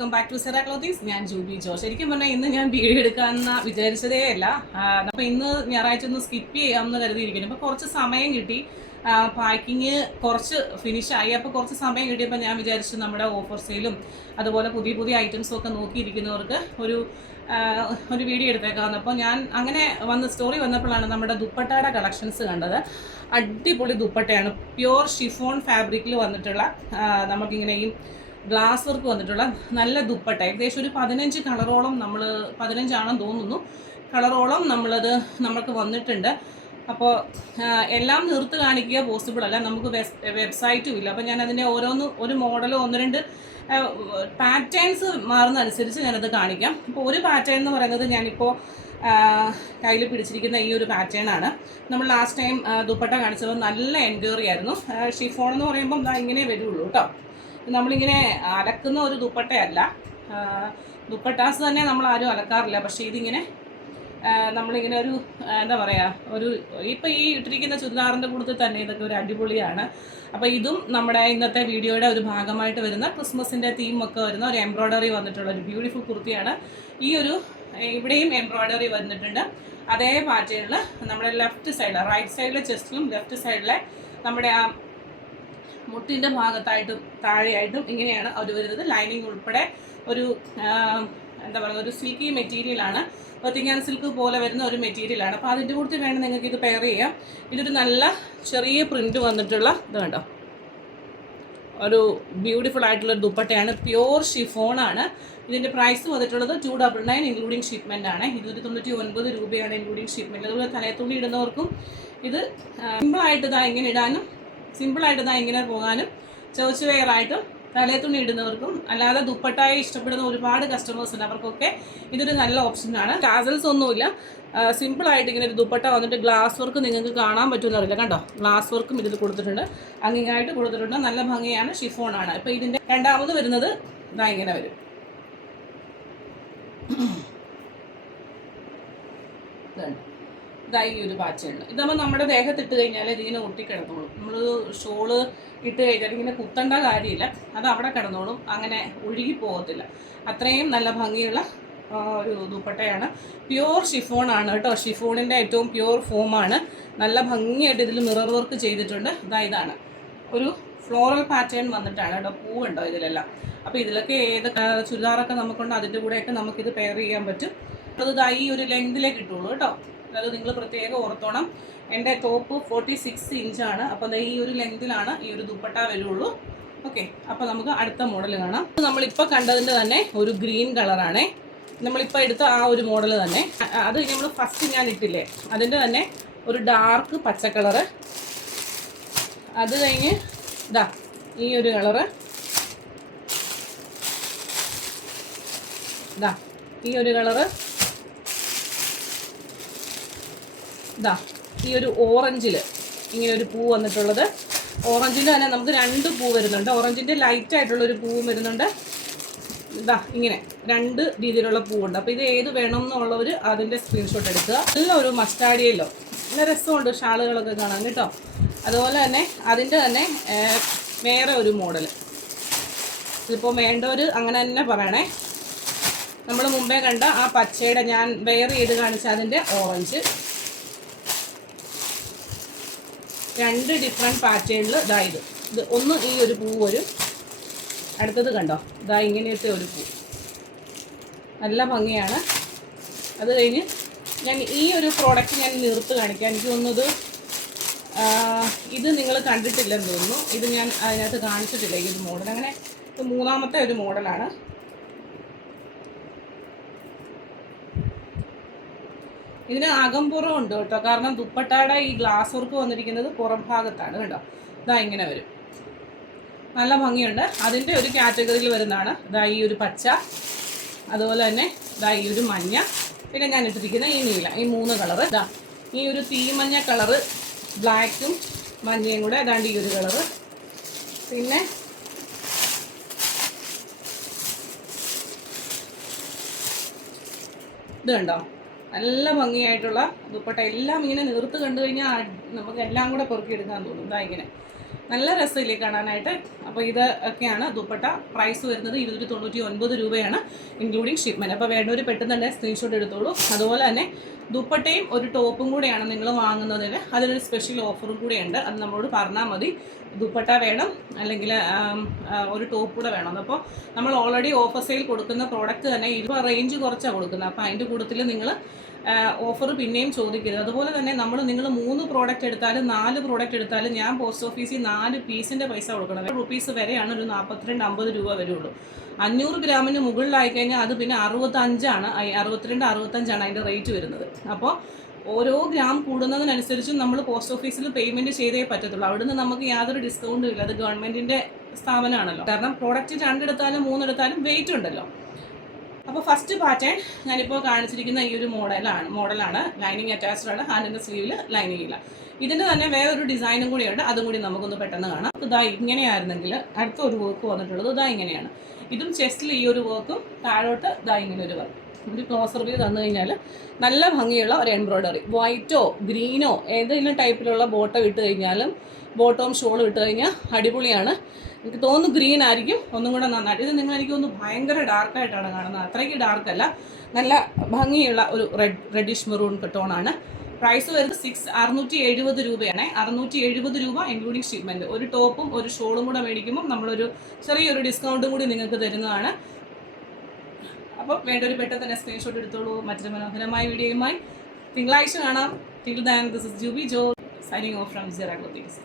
Welcome back to Zera clothings. ഞാൻ ജൂബി ജോ. ശരിക്കും പറഞ്ഞാൽ ഇന്ന് ഞാൻ വീഡിയോ എടുക്കാമെന്ന് വിചാരിച്ചതേ അല്ല. അപ്പോൾ ഇന്ന് ഞായറാഴ്ച ഒന്ന് സ്കിപ്പ് ചെയ്യാമെന്ന് കരുതിയിരിക്കുന്നു. അപ്പോൾ കുറച്ച് സമയം കിട്ടി. പാക്കിങ് കുറച്ച് ഫിനിഷായി അപ്പോൾ കുറച്ച് സമയം കിട്ടിയപ്പോൾ ഞാൻ വിചാരിച്ചു നമ്മുടെ ഓഫർ സെയിലും അതുപോലെ പുതിയ പുതിയ ഐറ്റംസും ഒക്കെ നോക്കിയിരിക്കുന്നവർക്ക് ഒരു ഒരു വീഡിയോ എടുത്തേക്കാവുന്ന അപ്പോൾ ഞാൻ അങ്ങനെ വന്ന് സ്റ്റോറി വന്നപ്പോഴാണ് നമ്മുടെ ദുപ്പട്ടയുടെ കളക്ഷൻസ് കണ്ടത്. അടിപൊളി ദുപ്പട്ടയാണ്. പ്യുവർ ഷിഫോൺ ഫാബ്രിക്കിൽ വന്നിട്ടുള്ള നമുക്കിങ്ങനെയും ഗ്ലാസ് വർക്ക് വന്നിട്ടുള്ള നല്ല ദുപ്പട്ട. ഏകദേശം ഒരു പതിനഞ്ച് കളറോളം നമ്മൾ പതിനഞ്ചാണെന്ന് തോന്നുന്നു. കളറോളം നമ്മളത് നമുക്ക് വന്നിട്ടുണ്ട്. അപ്പോൾ എല്ലാം നിർത്ത് കാണിക്കുക പോസിബിൾ അല്ല. നമുക്ക് വെബ്സൈറ്റും ഇല്ല. അപ്പോൾ ഞാനതിന്റെ ഓരോന്ന് ഒരു മോഡലോ ഒന്ന് രണ്ട് പാറ്റേൺസ് മാറുന്നതനുസരിച്ച് ഞാനത് കാണിക്കാം. അപ്പോൾ ഒരു പാറ്റേൺ എന്ന് പറയുന്നത് ഞാനിപ്പോൾ കയ്യിൽ പിടിച്ചിരിക്കുന്ന ഈ ഒരു പാറ്റേൺ ആണ്. നമ്മൾ ലാസ്റ്റ് ടൈം ദുപ്പട്ട കാണിച്ചപ്പോൾ നല്ല എൻക്വയറി ആയിരുന്നു. ഷിഫോൺ എന്ന് പറയുമ്പം ഇങ്ങനെ വരുള്ളൂ കേട്ടോ നമ്മളിങ്ങനെ അലക്കുന്ന ഒരു ദുപ്പട്ടയല്ല. ദുപ്പട്ടാസ് തന്നെ നമ്മൾ ആരും അലക്കാറില്ല. പക്ഷേ ഇതിങ്ങനെ നമ്മളിങ്ങനെ ഒരു എന്താ പറയുക ഒരു ഇപ്പം ഈ ഇട്ടിരിക്കുന്ന ചുരിദാറിന്റെ കൂട്ടത്തിൽ തന്നെ ഇതൊക്കെ ഒരു അടിപൊളിയാണ്. അപ്പോൾ ഇതും നമ്മുടെ ഇന്നത്തെ വീഡിയോയുടെ ഒരു ഭാഗമായിട്ട് വരുന്ന ക്രിസ്മസിന്റെ തീമൊക്കെ വരുന്ന ഒരു എംബ്രോയ്ഡറി വന്നിട്ടുള്ള ഒരു ബ്യൂട്ടിഫുൾ കുർത്തിയാണ്. ഈ ഒരു ഇവിടെയും എംബ്രോയ്ഡറി വന്നിട്ടുണ്ട്. അതേ പാറ്റേണിൽ നമ്മുടെ ലെഫ്റ്റ് സൈഡിൽ റൈറ്റ് സൈഡിലെ ചെസ്റ്റിലും ലെഫ്റ്റ് സൈഡിലെ നമ്മുടെ ആ മുട്ടിന്റെ ഭാഗത്തായിട്ടും താഴെയായിട്ടും ഇങ്ങനെയാണ് അവർ വരുന്നത്. ലൈനിങ് ഉൾപ്പെടെ ഒരു എന്താ പറയുക ഒരു സിൽക്കി മെറ്റീരിയലാണ് ഒത്തിങ്ങാൻ സിൽക്ക് പോലെ വരുന്ന ഒരു മെറ്റീരിയലാണ് അപ്പോൾ അതിന്റെ കൂടെ വേണം നിങ്ങൾക്ക് ഇത് പെയർ ചെയ്യാം. ഇതൊരു നല്ല ചെറിയ പ്രിന്റ് വന്നിട്ടുള്ള ഇത് കണ്ടോ? ഒരു ബ്യൂട്ടിഫുൾ ആയിട്ടുള്ള ഒരു ദുപ്പട്ടയാണ്. പ്യുവർ ഷിഫോണാണ് ഇതിന്റെ പ്രൈസ് വന്നിട്ടുള്ളത് two double nine including shipment ആണ്. ഇരുന്നൂറ്റി തൊണ്ണൂറ്റി ഒൻപത് രൂപയാണ് ഇൻക്ലൂഡിങ് ഷിപ്മെന്റ് അതുപോലെ തലയത്തുള്ളി ഇടുന്നവർക്കും ഇത് സിമ്പിളായിട്ട് ഇതാ ഇങ്ങനെ ഇടാനും സിമ്പിളായിട്ട് ഇതാ ഇങ്ങനെ പോകാനും ചോച്ച് വെയറായിട്ടും തുണി ഇടുന്നവർക്കും അല്ലാതെ ദുപ്പട്ടായി ഇഷ്ടപ്പെടുന്ന ഒരുപാട് കസ്റ്റമേഴ്സ് ഉണ്ട്. അവർക്കൊക്കെ ഇതൊരു നല്ല ഓപ്ഷനാണ് കാസൽസ് ഒന്നുമില്ല. സിമ്പിളായിട്ട് ഇങ്ങനെ ഒരു ദുപ്പട്ട വന്നിട്ട് ഗ്ലാസ് വർക്ക് നിങ്ങൾക്ക് കാണാൻ പറ്റുമെന്ന് അറിയില്ല. കണ്ടോ? ഗ്ലാസ് വർക്കും ഇതിൽ കൊടുത്തിട്ടുണ്ട്. അങ്ങിങ്ങായിട്ട് കൊടുത്തിട്ടുണ്ട്. നല്ല ഭംഗിയാണ്. ഷിഫോണാണ് അപ്പോൾ ഇതിന്റെ രണ്ടാമത് വരുന്നത് ഇതാ ഇങ്ങനെ വരും. ഇതുണ്ട് ഇതാ ഈ ഒരു പാച്ചയാണ് ഇതാകുമ്പോൾ നമ്മുടെ ദേഹത്ത് ഇട്ട് കഴിഞ്ഞാൽ ഇതിങ്ങനെ ഒട്ടിക്കിടന്നോളും നമ്മൾ ഷോൾ ഇട്ട് കഴിഞ്ഞാൽ ഇങ്ങനെ കുത്തേണ്ട കാര്യമില്ല. അത് അവിടെ കിടന്നോളും. അങ്ങനെ ഒഴുകി പോകത്തില്ല. അത്രയും നല്ല ഭംഗിയുള്ള ഒരു ദുപ്പട്ടയാണ്. പ്യുവർ ഷിഫോൺ ആണ് കേട്ടോ. ഷിഫോണിന്റെ ഏറ്റവും പ്യുവർ ഫോമാണ് നല്ല ഭംഗിയായിട്ട് ഇതിൽ മിറർ വർക്ക് ചെയ്തിട്ടുണ്ട്. ഇതാ ഇതാണ്. ഒരു ഫ്ലോറൽ പാറ്റേൺ വന്നിട്ടാണ് കേട്ടോ പൂവുണ്ടോ ഇതിലെല്ലാം. അപ്പോൾ ഇതിലൊക്കെ ഏത് ചുരിദാറൊക്കെ നമുക്കുണ്ട്. അതിന്റെ കൂടെയൊക്കെ നമുക്കിത് പെയർ ചെയ്യാൻ പറ്റും. അത് ഇതായി ഒരു ലെങ്തിലേക്ക് കിട്ടുള്ളൂ കേട്ടോ. അത് നിങ്ങൾ പ്രത്യേകം ഓർത്തോണം. എന്റെ ടോപ്പ് ഫോർട്ടി സിക്സ് ഇഞ്ചാണ്. അപ്പോൾ ഈ ഒരു ലെങ്തിലാണ് ഈ ഒരു ദുപ്പട്ട വരുള്ളൂ. ഓക്കെ. അപ്പോൾ നമുക്ക് അടുത്ത മോഡൽ കാണാം. നമ്മളിപ്പോൾ കണ്ടതിന്റെ തന്നെ ഒരു ഗ്രീൻ കളറാണേ. നമ്മളിപ്പോൾ എടുത്ത ആ ഒരു മോഡൽ തന്നെ. അത് നമ്മൾ ഫസ്റ്റ് ഞാൻ ഇട്ടില്ലേ? അതിന്റെ തന്നെ ഒരു ഡാർക്ക് പച്ച കളറ്. അത് കഴിഞ്ഞ് ഇതാ ഈ ഒരു കളറ്. ഇതാ ഈ ഒരു കളറ്. ഇതാ ഈ ഒരു ഓറഞ്ചിൽ ഇങ്ങനെ ഒരു പൂ വന്നിട്ടുള്ളത്. ഓറഞ്ചിൽ തന്നെ നമുക്ക് രണ്ട് പൂ വരുന്നുണ്ട്. ഓറഞ്ചിന്റെ ലൈറ്റ് ആയിട്ടുള്ള ഒരു പൂവും വരുന്നുണ്ട്. ഇതാ ഇങ്ങനെ രണ്ട് രീതിയിലുള്ള പൂവുണ്ട്. അപ്പോൾ ഇത് ഏത് വേണം എന്നുള്ളവർ അതിന്റെ സ്ക്രീൻഷോട്ട് എടുക്കുക. നല്ല ഒരു മസ്റ്റാഡിയല്ലോ നല്ല രസമുണ്ട് ഷാളുകളൊക്കെ കാണാൻ കേട്ടോ. അതുപോലെ തന്നെ അതിന്റെ തന്നെ വേറെ ഒരു മോഡൽ ഇതിപ്പോൾ വേണ്ടവർ അങ്ങനെ തന്നെ പറയണേ. നമ്മൾ മുമ്പേ കണ്ട ആ പച്ചയുടെ ഞാൻ വെയർ ചെയ്ത് കാണിച്ച അതിന്റെ ഓറഞ്ച് രണ്ട് ഡിഫറെന്റ് പാറ്റേണിൽ ഇതായത് ഇത് ഒന്ന് ഈ ഒരു പൂ വരും. അടുത്തത് കണ്ടോ? ഇതാ ഇങ്ങനെയൊക്കെ ഒരു പൂ. നല്ല ഭംഗിയാണ്. അത് കഴിഞ്ഞ് ഞാൻ ഈ ഒരു പ്രോഡക്റ്റ് ഞാൻ നിർത്ത് കാണിക്കാം. എനിക്ക് തോന്നുന്നത് ഇത് നിങ്ങൾ കണ്ടിട്ടില്ലെന്ന് തോന്നുന്നു. ഇത് ഞാൻ അതിനകത്ത് കാണിച്ചിട്ടില്ല. ഈ ഒരു മോഡൽ അങ്ങനെ മൂന്നാമത്തെ ഒരു മോഡലാണ് ഇതിന് അകംപുറം ഉണ്ട് കേട്ടോ. കാരണം ദുപ്പട്ടയുടെ ഈ ഗ്ലാസ് വർക്ക് വന്നിരിക്കുന്നത് പുറം ഭാഗത്താണ് കേട്ടോ. ഇതാ ഇങ്ങനെ വരും. നല്ല ഭംഗിയുണ്ട്. അതിന്റെ ഒരു കാറ്റഗറിയിൽ വരുന്നതാണ്. ഇതാ ഈ ഒരു പച്ച അതുപോലെ തന്നെ ഇതാ ഈ ഒരു മഞ്ഞ പിന്നെ ഞാൻ ഇട്ടിരിക്കുന്ന ഈ നീല ഈ മൂന്ന് കളറ് ഇതാ ഈ ഒരു തീമഞ്ഞ കളറ് ബ്ലാക്കും മഞ്ഞയും കൂടെ അതാണ്ട് ഈ ഒരു കളറ് പിന്നെ ഇത് കണ്ടോ നല്ല ഭംഗിയായിട്ടുള്ള ദുപ്പട്ട എല്ലാം ഇങ്ങനെ നീർത്ത് കണ്ടു കഴിഞ്ഞാൽ നമുക്ക് എല്ലാം കൂടെ പെറുക്കി എടുക്കാൻ തോന്നും. ഇതാ ഇങ്ങനെ. നല്ല രസമില്ലേ കാണാനായിട്ട്. അപ്പോൾ ഇത് ഒക്കെയാണ് ദുപ്പട്ട. പ്രൈസ് വരുന്നത് ഇരുന്നൂറ്റി തൊണ്ണൂറ്റി ഒൻപത് രൂപയാണ് ഇൻക്ലൂഡിങ് ഷിപ്മെന്റ് അപ്പോൾ വേണ്ടവർ പെട്ടെന്ന് തന്നെ സ്ക്രീൻഷോട്ട് എടുത്തോളൂ. അതുപോലെ തന്നെ ദുപ്പട്ടയും ഒരു ടോപ്പും കൂടെയാണ് നിങ്ങൾ വാങ്ങുന്നതിന്. അതിനൊരു സ്പെഷ്യൽ ഓഫറും കൂടെയുണ്ട്. അത് നമ്മളോട് പറഞ്ഞാൽ മതി. ദുപ്പട്ട വേണം അല്ലെങ്കിൽ ഒരു ടോപ്പ് കൂടെ വേണം. അപ്പോൾ നമ്മൾ ഓൾറെഡി ഓഫർ സെയിൽ കൊടുക്കുന്ന പ്രോഡക്റ്റ് തന്നെ ഇരുപത് റേഞ്ച് കുറച്ചാണ് കൊടുക്കുന്നത്. അപ്പോൾ അതിന്റെ കൂട്ടത്തിൽ നിങ്ങൾ ഓഫർ പിന്നെയും ചോദിക്കരുത്. അതുപോലെ തന്നെ നമ്മൾ നിങ്ങൾ മൂന്ന് പ്രോഡക്റ്റ് എടുത്താലും നാല് പ്രോഡക്റ്റ് എടുത്താലും ഞാൻ പോസ്റ്റ് ഓഫീസിൽ നാല് പീസിന്റെ പൈസ കൊടുക്കണം. റുപ്പീസ് വരെയാണ് ഒരു നാൽപ്പത്തിരണ്ട് അമ്പത് രൂപ വരുള്ളൂ. അഞ്ഞൂറ് ഗ്രാമിന് മുകളിലായി കഴിഞ്ഞാൽ അത് പിന്നെ അറുപത്തഞ്ചാണ്. അറുപത്തിരണ്ട് അറുപത്തഞ്ചാണ് അതിന്റെ റേറ്റ് വരുന്നത്. അപ്പോൾ ഓരോ ഗ്രാം കൂടുന്നതിനനുസരിച്ചും നമ്മൾ പോസ്റ്റ് ഓഫീസിൽ പേയ്മെന്റ് ചെയ്തേ പറ്റത്തുള്ളൂ. അവിടുന്ന് നമുക്ക് യാതൊരു ഡിസ്കൗണ്ടും ഇല്ല. അത് ഗവൺമെന്റിന്റെ സ്ഥാപനമാണല്ലോ. കാരണം പ്രോഡക്റ്റ് രണ്ടെടുത്താലും മൂന്നെടുത്താലും വെയിറ്റ് ഉണ്ടല്ലോ. അപ്പോൾ ഫസ്റ്റ് പാറ്റേൺ ഞാനിപ്പോൾ കാണിച്ചിരിക്കുന്ന ഈ ഒരു മോഡലാണ് മോഡലാണ് ലൈനിങ് അറ്റാച്ച്ഡ് ആണ്. ഹാൻഡിന്റെ സ്ലീവിൽ ലൈനിങ് ഇല്ല. ഇതിന്റെ തന്നെ വേറൊരു ഡിസൈനും കൂടിയുണ്ട്. അതും കൂടി നമുക്കൊന്ന് പെട്ടെന്ന് കാണാം. ഇതാ ഇങ്ങനെയായിരുന്നെങ്കിൽ അടുത്ത ഒരു വർക്ക് വന്നിട്ടുള്ളത് ഇതാ ഇങ്ങനെയാണ്. ഇതും ചെസ്റ്റിൽ ഈ ഒരു വർക്കും താഴോട്ട് ഇതാ ഇങ്ങനെ ഒരു വർക്ക് ഒരു ക്ലോസർ വ്യൂ തന്നു കഴിഞ്ഞാൽ നല്ല ഭംഗിയുള്ള ഒരു എംബ്രോയ്ഡറി വൈറ്റോ ഗ്രീനോ ഏതെങ്കിലും ടൈപ്പിലുള്ള ബോട്ടം ഇട്ട് കഴിഞ്ഞാലും ബോട്ടവും ഷോളും ഇട്ട് കഴിഞ്ഞാൽ അടിപൊളിയാണ്. എനിക്ക് തോന്നുന്നു ഗ്രീൻ ആയിരിക്കും. ഒന്നും കൂടെ നന്നായിട്ട്. ഇത് നിങ്ങൾ എനിക്ക് തോന്നുന്നു ഭയങ്കര ഡാർക്കായിട്ടാണ് കാണുന്നത്. അത്രയ്ക്ക് അല്ല. നല്ല ഭംഗിയുള്ള ഒരു റെഡ് റെഡിഷ് മെറൂൺ ടോണാണ് പ്രൈസ് വരുന്നത് സിക്സ് അറുന്നൂറ്റി എഴുപത് രൂപയാണ്. അറുന്നൂറ്റി എഴുപത് രൂപ ഇൻക്ലൂഡിങ് ഷിപ്മെന്റ് ഒരു ടോപ്പും ഒരു ഷോളും കൂടെ മേടിക്കുമ്പോൾ നമ്മളൊരു ചെറിയൊരു ഡിസ്കൗണ്ടും കൂടി നിങ്ങൾക്ക് തരുന്നതാണ്. അപ്പോൾ വേണ്ടൊരു പെട്ടെന്ന് തന്നെ സ്ക്രീൻഷോട്ട് എടുത്തോളൂ. മറ്റൊരു മനോഹരമായ വീഡിയോയുമായി തിങ്കളാഴ്ച കാണാം. Till then this is Juby Jo signing off from Zera clothings